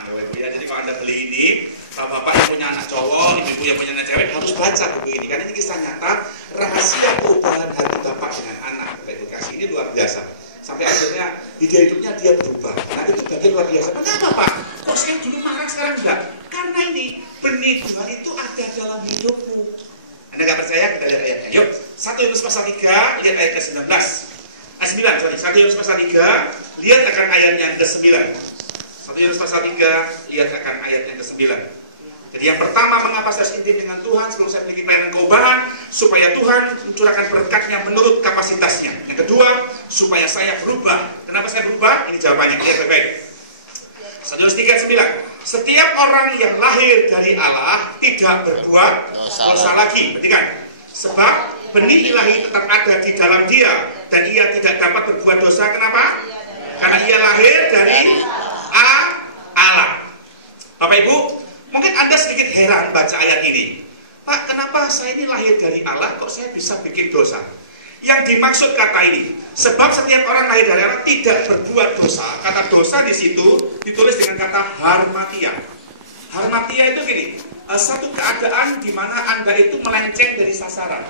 Nah, ya, jadi kalau Anda beli ini, bapak yang punya anak cowok, ibu yang punya anak cewek harus baca buku ini, karena ini kisah nyata rahasia perubahan hati bapak dengan anak. Edukasi ini luar biasa. Sampai akhirnya ide hidupnya dia berubah. Nah itu bagian luar biasa. Kenapa Pak? Kok saya dulu marah sekarang enggak? Karena ini benih Tuhan itu ada dalam hidupmu. Anda nggak percaya? Kita lihat ayatnya. Yuk, 1 Yohanes pasal 3, lihat ayat ke-19. 9, sorry. 1 Yohanes pasal 3, lihat akan ayat yang ke-9. 1 Yohanes pasal 3, lihat akan ayat yang ke-9. Jadi yang pertama, mengapa saya intim dengan Tuhan sebelum saya memiliki pelayanan keubahan, supaya Tuhan mencurahkan berkatnya menurut kapasitasnya. Yang kedua, supaya saya berubah. Kenapa saya berubah? Ini jawabannya, lihat baik-baik. 1 Yohanes 3:9. Setiap orang yang lahir dari Allah tidak berbuat dosa lagi. Perhatikan. Sebab benih ilahi tetap ada di dalam dia dan ia tidak dapat berbuat dosa. Kenapa? Karena ia lahir dari Allah. Bapak Ibu, mungkin Anda sedikit heran baca ayat ini. Pak, kenapa saya ini lahir dari Allah, kok saya bisa bikin dosa? Yang dimaksud kata ini, sebab setiap orang lahir dari Allah tidak berbuat dosa. Kata dosa di situ ditulis dengan kata harmatia. Harmatia itu gini, satu keadaan di mana Anda itu melenceng dari sasaran.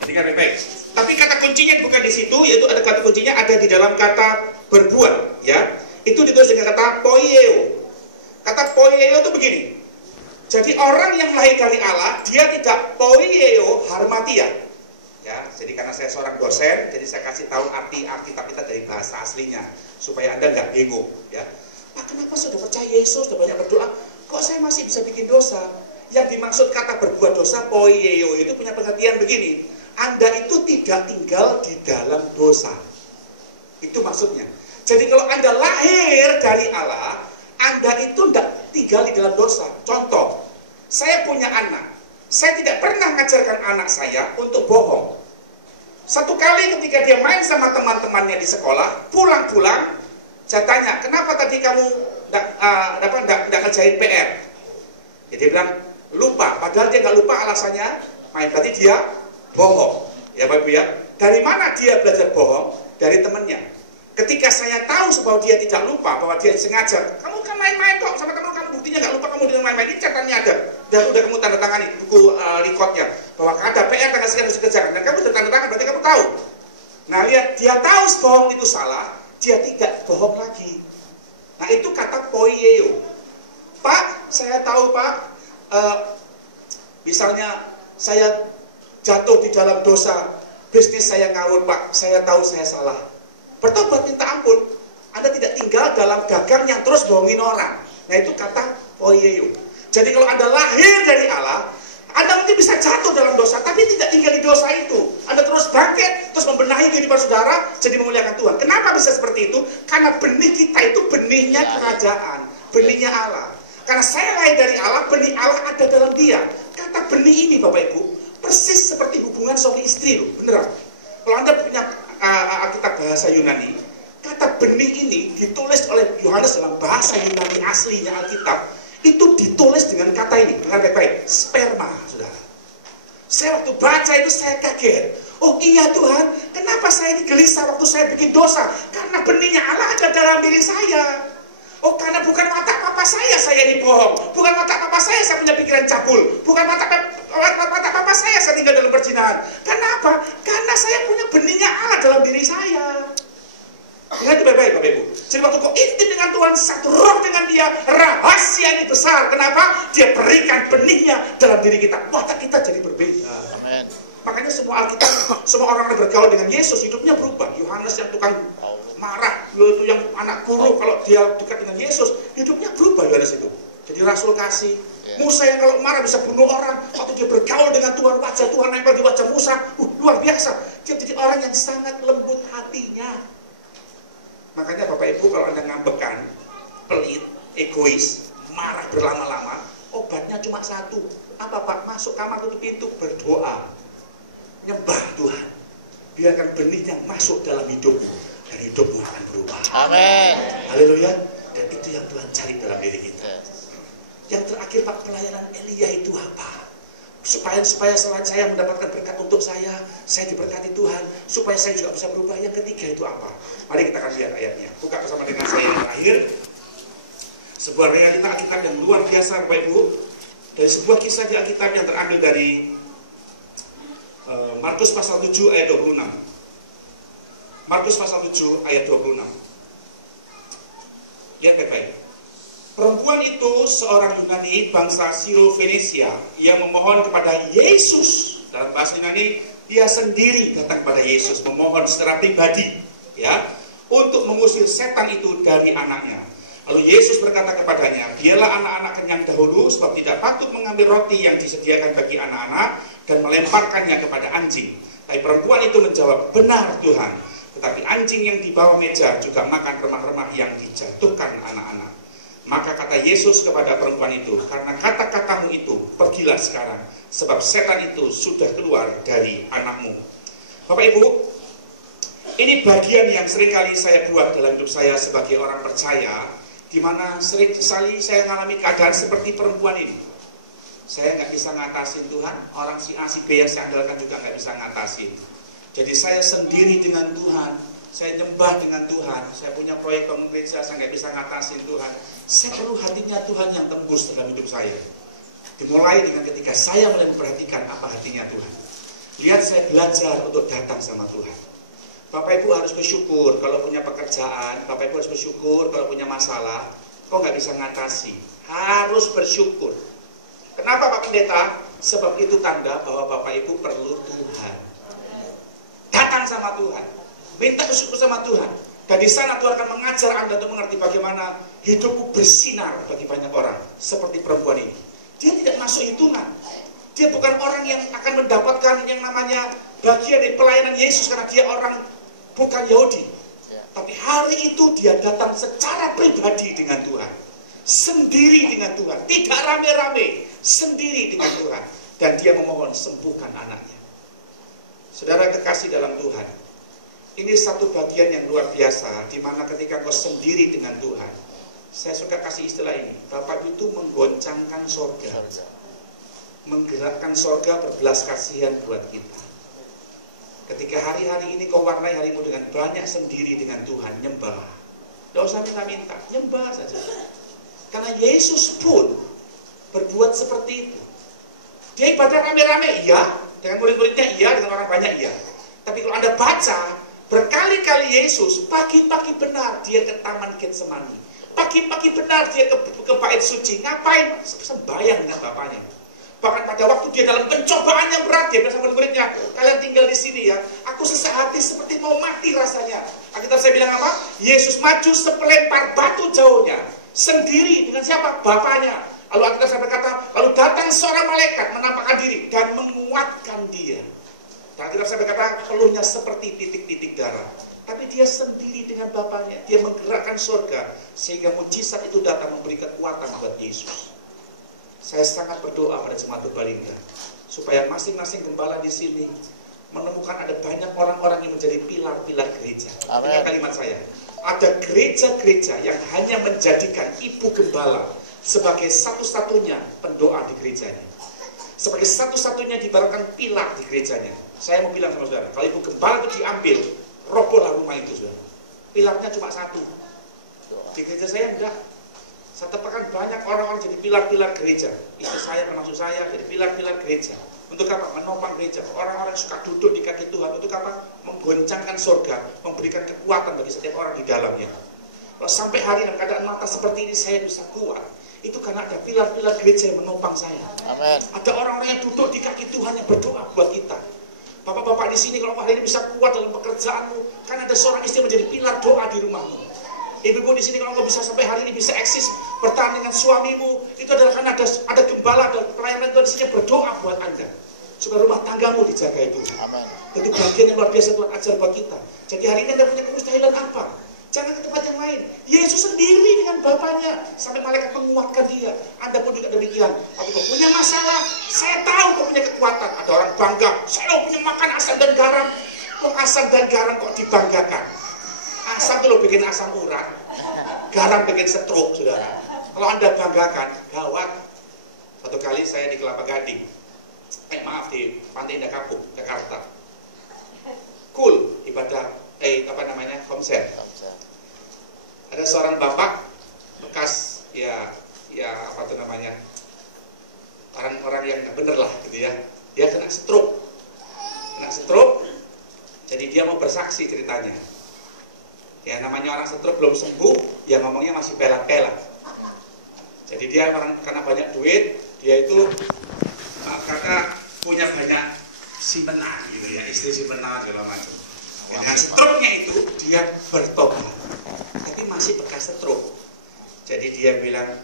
Jadi baik-baik. Tapi kata kuncinya bukan di situ, yaitu ada kata kuncinya ada di dalam kata berbuat, ya. Itu ditulis dengan kata poieo. Kata poieo itu begini. Jadi orang yang lahir dari Allah, dia tidak poieo harmatia. Ya, jadi karena saya seorang dosen, jadi saya kasih tahu arti Alkitab kita dari bahasa aslinya supaya Anda nggak bingung. Ya, Pak, kenapa sudah percaya Yesus, sudah banyak berdoa, kok saya masih bisa bikin dosa? Yang dimaksud kata berbuat dosa, poieo itu punya pengertian begini. Anda itu tidak tinggal di dalam dosa. Itu maksudnya. Jadi kalau Anda lahir dari Allah, Anda itu tidak tinggal di dalam dosa. Contoh, saya punya anak. Saya tidak pernah mengajarkan anak saya untuk bohong. Satu kali ketika dia main sama teman-temannya di sekolah, pulang-pulang, saya tanya, kenapa tadi kamu tidak ngerjain PR? Ya, dia bilang, lupa. Padahal dia nggak lupa alasannya, main. Berarti dia bohong. Ya Bapak Ibu ya. Dari mana dia belajar bohong? Dari temannya. Ketika saya tahu bahwa dia tidak lupa, bahwa dia sengaja, kamu kan main-main kok sama teman kamu, buktinya nggak lupa kamu dengan main-main, ini catatannya ada. Dan udah kamu tanda tangan di buku recordnya, bahwa ada PR tanggal sekian harus dikerjakan, dan kamu udah tanda tangan, berarti kamu tahu. Nah lihat, dia tahu bohong itu salah, dia tidak bohong lagi. Nah itu kata poieo. Pak, saya tahu Pak, misalnya saya jatuh di dalam dosa, bisnis saya ngawur Pak, saya tahu saya salah. Bertobat minta ampun. Anda tidak tinggal dalam dagang yang terus bohongin orang. Nah itu kata poieo. Jadi kalau Anda lahir dari Allah, Anda mungkin bisa jatuh dalam dosa, tapi tidak tinggal di dosa itu. Anda terus bangkit, terus membenahi kehidupan saudara, jadi memuliakan Tuhan. Kenapa bisa seperti itu? Karena benih kita itu benihnya kerajaan, benihnya Allah. Karena saya lahir dari Allah, benih Allah ada dalam dia. Kata benih ini Bapak Ibu, persis seperti hubungan suami istri loh, beneran. Kalau Anda punya Alkitab bahasa Yunani, kata benih ini ditulis oleh Yohanes dalam bahasa Yunani aslinya Alkitab, itu ditulis dengan kata ini, dengar baik-baik, sperma, saudara. Saya waktu baca itu saya kaget. Oh iya Tuhan, kenapa saya ini gelisah waktu saya bikin dosa? Karena benihnya Allah ada dalam diri saya. Oh karena bukan mata papa saya ini bohong. Bukan mata papa saya punya pikiran cabul. Bukan mata papa saya tinggal dalam perzinahan. Kenapa? Karena saya punya benihnya Allah dalam diri saya. Ingat baik-baik Bapak Ibu. Jadi waktu kau intim dengan Tuhan, satu roh dengan dia, rahasia ini besar. Kenapa? Dia berikan benihnya dalam diri kita. Watak kita jadi berbeda. Amen. Makanya semua Alkitab, semua orang yang bergaul dengan Yesus hidupnya berubah. Yohanes yang tukang marah, itu yang anak guru, kalau dia dekat dengan Yesus, hidupnya berubah Yohanes itu. Jadi rasul kasih. Musa yang kalau marah bisa bunuh orang, waktu dia bergaul dengan Tuhan, wajah Tuhan nempel di wajah Musa, luar biasa. Dia jadi orang yang sangat lembut hatinya. Makanya Bapak Ibu kalau Anda ngambekan, pelit, egois, marah berlama-lama, obatnya cuma satu. Apa Pak? Masuk kamar, tutup pintu, berdoa, nyembah Tuhan. Biarkan benihnya masuk dalam hidupmu, dan hidupmu akan berubah. Amin. Haleluya. Dan itu yang Tuhan cari dalam diri kita. Yang terakhir Pak, pelayanan Elia itu apa? Supaya selain saya mendapatkan berkat untuk saya diberkati Tuhan, supaya saya juga bisa berubah. Yang ketiga itu apa? Mari kita akan lihat ayatnya. Buka bersama dengan saya yang terakhir. Sebuah realita Alkitab yang luar biasa Bapak Ibu, dari sebuah kisah di Alkitab yang terambil dari Markus pasal 7 ayat 26. Markus pasal 7 ayat 26. Lihat baik-baik. Perempuan itu seorang Yunani bangsa Siro-Fenisia yang memohon kepada Yesus. Dalam bahasa Yunani, dia sendiri datang kepada Yesus, memohon secara pribadi, ya, untuk mengusir setan itu dari anaknya. Lalu Yesus berkata kepadanya, biarlah anak-anak kenyang dahulu, sebab tidak patut mengambil roti yang disediakan bagi anak-anak dan melemparkannya kepada anjing. Tapi perempuan itu menjawab, benar Tuhan, tetapi anjing yang di bawah meja juga makan remah-remah yang dijatuhkan anak-anak. Maka kata Yesus kepada perempuan itu, karena kata-katamu itu, pergilah sekarang, sebab setan itu sudah keluar dari anakmu. Bapak Ibu, ini bagian yang seringkali saya buat dalam hidup saya sebagai orang percaya, di mana sering sekali saya mengalami keadaan seperti perempuan ini. Saya nggak bisa ngatasin Tuhan, orang si A, si B yang saya andalkan juga nggak bisa ngatasin. Jadi saya sendiri dengan Tuhan, saya nyembah dengan Tuhan, saya punya proyek bangun gereja, saya nggak bisa ngatasin Tuhan. Saya perlu hatinya Tuhan yang tembus dalam hidup saya. Dimulai dengan ketika saya mulai memperhatikan apa hatinya Tuhan. Lihat, saya belajar untuk datang sama Tuhan. Bapak Ibu harus bersyukur kalau punya pekerjaan, Bapak Ibu harus bersyukur kalau punya masalah. Kok nggak bisa ngatasi? Harus bersyukur. Kenapa Pak Pendeta? Sebab itu tanda bahwa Bapak Ibu perlu Tuhan. Datang sama Tuhan, minta bersyukur sama Tuhan. Dan di sana Tuhan akan mengajar Anda untuk mengerti bagaimana hidupmu bersinar bagi banyak orang. Seperti perempuan ini, dia tidak masuk hitungan. Dia bukan orang yang akan mendapatkan yang namanya bagian dari pelayanan Yesus karena dia orang bukan Yahudi. Tapi hari itu dia datang secara pribadi dengan Tuhan, sendiri dengan Tuhan, tidak rame-rame, sendiri dengan Tuhan. Dan dia memohon, sembuhkan anaknya. Saudara kekasih dalam Tuhan, ini satu bagian yang luar biasa, di mana ketika kau sendiri dengan Tuhan, saya suka kasih istilah ini, Bapak itu menggoncangkan sorga, menggerakkan sorga berbelas kasihan buat kita. Ketika hari-hari ini kau warnai harimu dengan banyak sendiri dengan Tuhan, nyembah. Tidak usah minta-minta, nyembah saja. Karena Yesus pun berbuat seperti itu. Dia ibadah rame-rame, iya. Dengan murid-muridnya, iya. Dengan orang banyak, iya. Tapi kalau Anda baca, berkali-kali Yesus, pagi-pagi benar dia ke Taman Getsemani. Pagi-pagi benar dia ke bait suci. Ngapain? Sembahyang dengan Bapaknya. Bahkan pada waktu dia dalam pencobaan yang berat, dia bersama murid-muridnya, kalian tinggal di sini ya, aku sesak hati seperti mau mati rasanya. Alkitab saya bilang apa? Yesus maju sepelempar batu jauhnya, sendiri dengan siapa? Bapaknya. Lalu Alkitab saya berkata, lalu datang seorang malaikat menampakkan diri dan menguatkan dia. Dan Alkitab saya berkata, peluhnya seperti titik-titik darah. Tapi dia sendiri dengan Bapaknya, dia menggerakkan surga sehingga mujizat itu datang memberi kekuatan buat Yesus. Saya sangat berdoa pada jemaat Purbalingga supaya masing-masing gembala di sini menemukan ada banyak orang-orang yang menjadi pilar-pilar gereja. Ini kalimat saya. Ada gereja-gereja yang hanya menjadikan ibu gembala sebagai satu-satunya pendoa di gerejanya, sebagai satu-satunya diibaratkan pilar di gerejanya. Saya mau bilang sama saudara, kalau ibu gembala itu diambil, robohlah rumah itu, saudara. Pilarnya cuma satu. Di gereja saya enggak. Saya temukan banyak orang-orang jadi pilar-pilar gereja. Istri saya termasuk saya jadi pilar-pilar gereja. Untuk apa? Menopang gereja. Orang-orang yang suka duduk di kaki Tuhan. Untuk apa? Menggoncangkan surga, memberikan kekuatan bagi setiap orang di dalamnya. Kalau sampai hari dalam keadaan mata seperti ini saya bisa kuat, itu karena ada pilar-pilar gereja yang menopang saya. Amen. Ada orang-orang yang duduk di kaki Tuhan yang berdoa buat kita. Bapak-bapak di sini kalau hari ini bisa kuat dalam pekerjaanmu, kan ada seorang istri menjadi pilar doa di rumahmu. Ibu-ibu di sini kalau engkau bisa sampai hari ini bisa eksis bertahan dengan suamimu, itu adalah karena ada gembala dan pelayanan Tuhan di sini berdoa buat Anda supaya rumah tanggamu dijaga itu. Amen. Itu bagian yang luar biasa Tuhan ajar buat kita. Jadi hari ini Anda punya kemustahilan apa? Jangan ke tempat yang lain. Yesus sendiri dengan Bapaknya sampai malaikat menguatkan dia. Anda pun juga demikian. Tapi kau punya masalah, saya tahu kau punya kekuatan. Ada orang bangga, saya punya makan asam dan garam. Kok asam dan garam kok dibanggakan? Asam itu lo bikin asam urat, garam bikin stroke, saudara. Kalau Anda banggakan, gawat. Satu kali saya di Kelapa Gading, di Pantai Indah Kapuk, Jakarta. Cool, ibadah, konser. Ada seorang bapak bekas ya apa tuh namanya, orang-orang yang nggak bener lah gitu ya. Dia kena stroke, jadi dia mau bersaksi ceritanya. Ya namanya orang stroke belum sembuh, ya ngomongnya masih pela-pela. Jadi dia karena banyak duit, dia itu karena punya banyak simpenan gitu ya, istri simpenan segala macam. Dengan stroke-nya itu dia bertobat, tapi masih bekas stroke. Jadi dia bilang,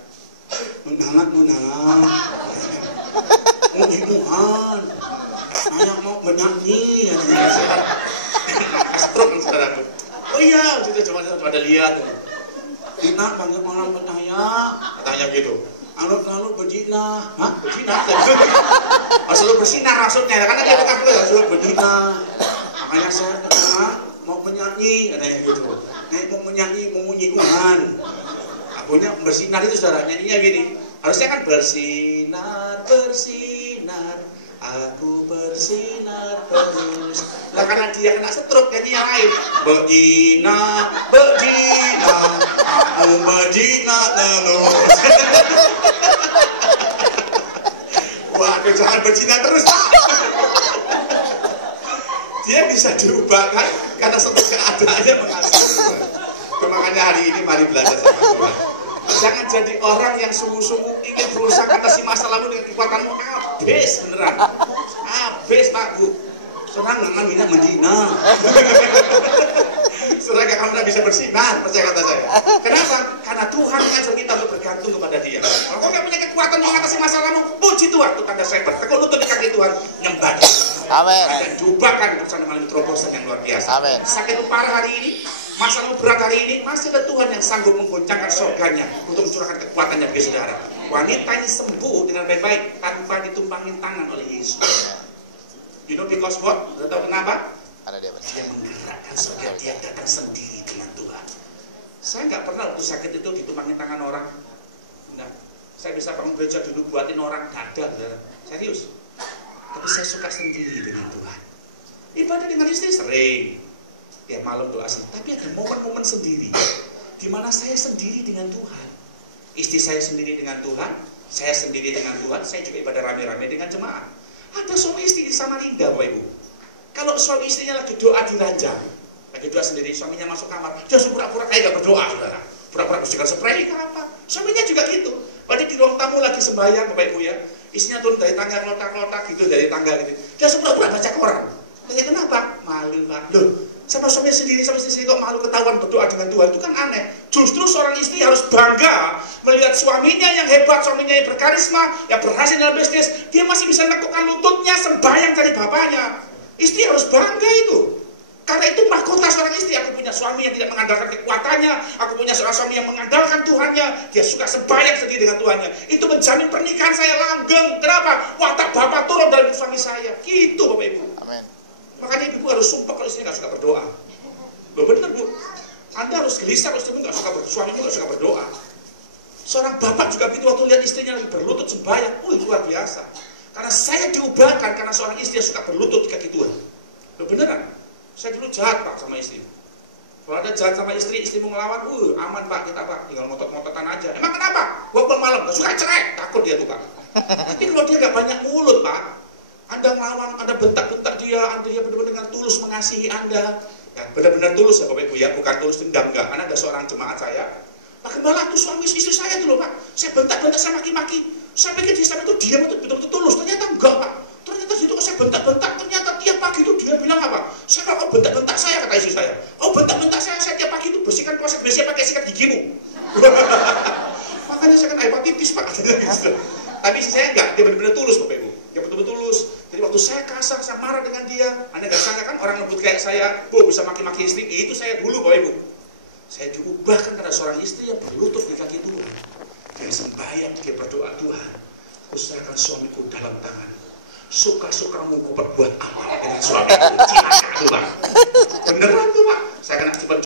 munangan, muhimuhan, saya mau menyanyi. Stroke saudaraku. Oh iya, kita cuma ada lihat. Dina banyak orang percaya, katanya gitu. Lalu berzina, berzina. Selalu bersinar maksudnya, karena dia kata selalu berzina. Makanya saya mau menyanyi, katanya gitu. Mau menyanyi, memunyikan. Akunya bersinar itu saudara, nyanyinya gini. Harusnya kan bersinar, bersinar. Aku bersinar terus. Lah karena dia kena stroke, nyanyi yang lain. Berzina, berzina. Aku berzina terus. Waduh, jangan berzina terus. Dia bisa diubah kan, karena satu keadaannya mengasuh. Makanya hari ini mari belajar sama Tuhan. Jangan jadi orang yang sungguh-sungguh ingin berusaha atasi masa lalu dengan kekuatanmu. Habis beneran, habis Pak Bu. Saudara nggak minat mendina. Saudara nggak akan bisa bersinar, percaya kata saya. Kenapa? Karena Tuhan mengajar kita untuk bergantung kepada Dia. Kalau kau nggak punya kekuatan mengatasi masa lalu, puji Tuhan. Itu tanda saya bertekuk lutut di kaki Tuhan, nyembah Dia. Amin. Dan diubahkan bersama mengalami terobosan yang luar biasa. Amin. Sakit parah hari ini, masalah berat hari ini, masih ada Tuhan yang sanggup menggoncangkan surganya untuk mencurahkan kekuatannya bagi saudara. Wanita ini sembuh dengan baik-baik tanpa ditumpangin tangan oleh Yesus. You know because what? Sudah tahu kenapa? Karena dia menggerakkan surga, dia datang sendiri dengan Tuhan. Saya nggak pernah waktu sakit itu ditumpangin tangan orang. Nah, saya bisa bangun gereja dulu buatin orang dada, saudara. Serius. Tapi saya suka sendiri dengan Tuhan. Ibadah dengan istri sering. Tiap malam doa sendiri. Tapi ada momen-momen sendiri, di mana saya sendiri dengan Tuhan. Istri saya sendiri dengan Tuhan, saya sendiri dengan Tuhan, saya juga ibadah rame-rame dengan jemaat. Ada suami istri di Samarinda, Bapak Ibu. Kalau suami istrinya lagi doa di ranjang, lagi doa sendiri, suaminya masuk kamar, dia pura-pura kayak gak berdoa, saudara. Pura-pura bersihkan spray ke apa? Suaminya juga gitu. Berarti di ruang tamu lagi sembahyang, Bapak Ibu ya. Istrinya turun dari tangga, kelotak-kelotak gitu, dari tangga gitu. Dia pura-pura baca koran. Tanya kenapa? Malu, Pak. Loh, sama suami sendiri, sama istri sendiri kok malu ketahuan berdoa dengan Tuhan, itu kan aneh. Justru seorang istri harus bangga melihat suaminya yang hebat, suaminya yang berkarisma, yang berhasil dalam bisnis, dia masih bisa menekukkan lututnya sembahyang dari bapaknya. Istri harus bangga itu. Karena itu mahkota seorang istri. Aku punya suami yang tidak mengandalkan kekuatannya, aku punya seorang suami yang mengandalkan Tuhannya, dia suka sembahyang sendiri dengan Tuhannya. Itu menjamin pernikahan saya langgeng. Kenapa? Watak bapak turun dalam suami saya. Gitu Bapak Ibu. Amin. Makanya ibu harus sumpah kalau istrinya nggak suka berdoa. Loh bener Bu, Anda harus gelisah kalau istrimu nggak suka berdoa, suamimu nggak suka berdoa. Seorang bapak juga begitu waktu lihat istrinya lagi berlutut sembahyang, luar biasa. Karena saya diubahkan karena seorang istri yang suka berlutut di kaki Tuhan. Loh beneran, saya dulu jahat Pak sama istri. Kalau ada jahat sama istri, istrimu ngelawan, aman Pak kita Pak, tinggal motot-mototan aja. Emang kenapa? Walaupun malam, gak suka cerai, takut dia tuh Pak. Tapi kalau dia gak banyak mulut Pak, Anda ngelawan, Anda bentak-bentak dia, Anda benar-benar dengan tulus mengasihi Anda. Ya, benar-benar tulus ya Bapak Ibu ya, bukan tulus dendam enggak. Karena ada seorang jemaat saya, Pak Gembala tuh suami istri saya tuh loh Pak, saya bentak-bentak, saya maki-maki. Saya pikir di sana itu diam itu betul-betul tulus, ternyata enggak Pak. Ternyata situ saya bentak-bentak, ternyata tiap pagi itu dia bilang apa? Saya kalau bentak-bentak saya, kata istri saya. Oh bentak-bentak saya tiap pagi itu bersihkan proses biasanya pakai sikat gigimu. Makanya saya kan hepatitis Pak. Tapi saya enggak, dia benar-benar tulus Bapak Ibu. Dia betul-betul tulus. Jadi waktu saya kasar, saya marah dengan dia. Anda nggak sangka kan orang lembut kayak saya, bisa maki-maki istri. Itu saya dulu Bapak Ibu. Saya diubahkan karena seorang istri yang berlutut di kaki Tuhan. Dia sembahyang, dia berdoa, Tuhan, aku serahkan suamiku dalam tangan. Suka-sukamu ku perbuat apa dengan suamiku? Cilaka tuh Pak. Beneran tuh Pak. Saya kena cepat